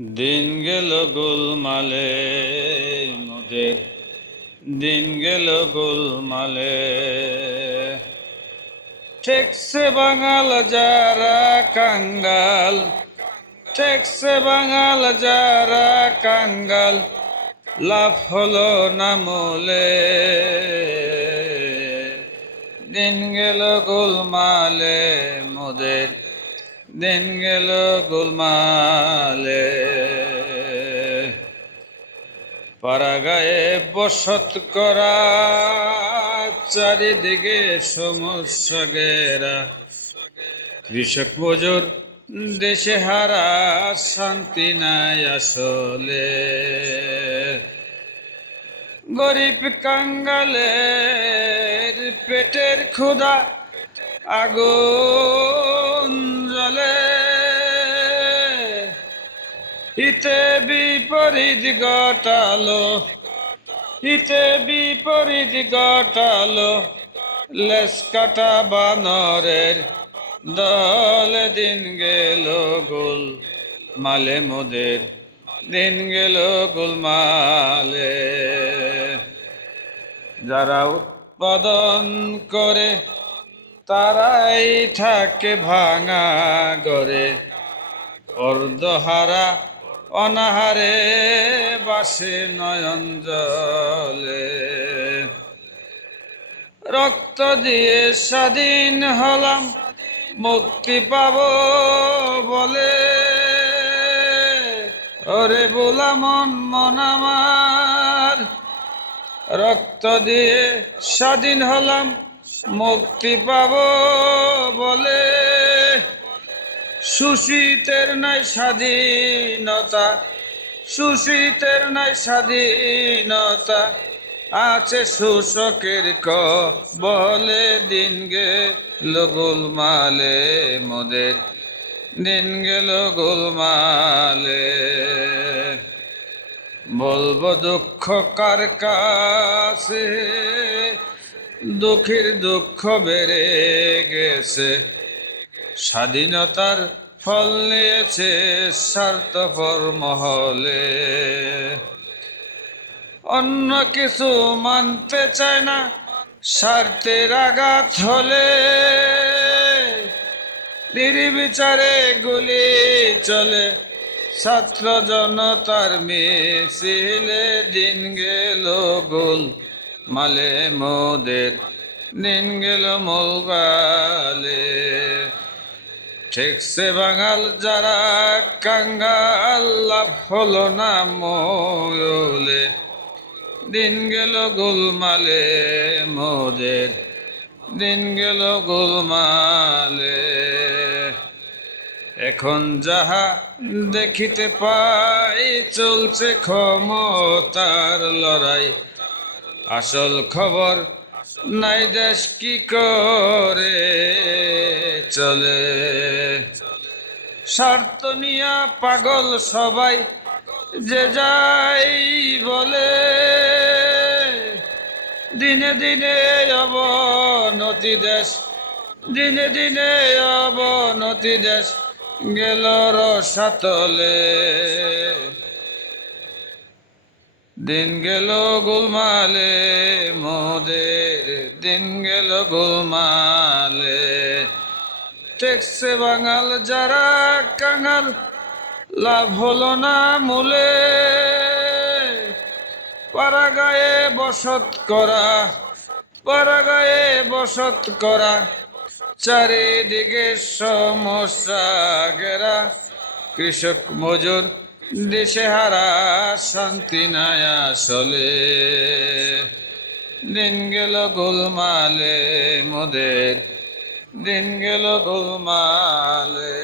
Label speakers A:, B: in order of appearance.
A: দিন গেল গোলমালে মোদের দিন গেল গোলমালে। ঠেকছে বাঙাল যারা কাঙ্গাল, ঠেকছে বাঙাল যারা কাঙ্গাল, লাভ হলো না মোলে। দিন গেল গোলমালে, মোদের। দিন গেল গোলমালে। পাড়া গায়ে বসত করা, চারিদিকে সমস্যা গেরা কৃষক মজুর, দেশে হারা, শান্তি নাই আসলে। গরিব কাঙ্গালের পেটের ক্ষুধা আগুন জ্বলে, হিতে বিপরীত ঘটালো, হিতে বিপরীত ঘটালো লেস কাটা বানরের দল দিন গেল গোল মালে, মোদের দিন গেল গোলমালে যারা উৎপাদন করে তারাই থাকে ভাঙা গরে অর্ধহারা, অনাহারে বাসে নয়ন জলে। রক্ত দিয়ে স্বাধীন হলাম, মুক্তি পাব বলে। ওরে বোলা মন মন আমার। রক্ত দিয়ে স্বাধীন হলাম মুক্তি পাব বলে। সুশীতের নাই স্বাধীনতা, সুশীতের নাই স্বাধীনতা, আছে শোষকের ক বলে দিন গেল গোলমালে মোদের, দিন গেল গোলমালে। বলব দুঃখ কার কাছে? দুঃখের দুঃখ বেড়ে গেছে। স্বাধীনতার ফল নিয়েছে স্বার্থপর মহলে। অন্য কিছু মানতে চায় না স্বার্থের আঘাত হলে। নির্বিচারে গুলি চলে ছাত্র জনতার মিছিলে। দিন গেল গোল মালে মোদের দিন গেল মোলগালে ঠেকছে বাঙাল যারা, কাঙ্গাল লাভ হলো না মোলে দিন গেল গোলমালে মোদের, দিন গেল গোলমালে। এখন যাহা দেখিতে পাই, চলছে ক্ষমতার লড়াই। আসল খবর নাই দেশ কি করে চলে। স্বার্থ নিয়া পাগল সবাই যে যাই বলে। দিনে দিনে অবনতি দেশ, দিনে দিনে অবনতি দেশ গেল রসাতলে। দিন গেল গোলমালে, মোদের দিন গেল গোলমালে। টেকসে বাঙাল যারা কাঙাল, লাভ হলো না মূলে। পাড়া গায়ে বসত করা পাড়া গায়ে বসত করা, চারিদিকে সমস্যা গেরা কৃষক মজুর দেশে হারা শান্তি নাই আসলে। দিন গেল গোলমালে মোদের দিন গেল গোলমালে।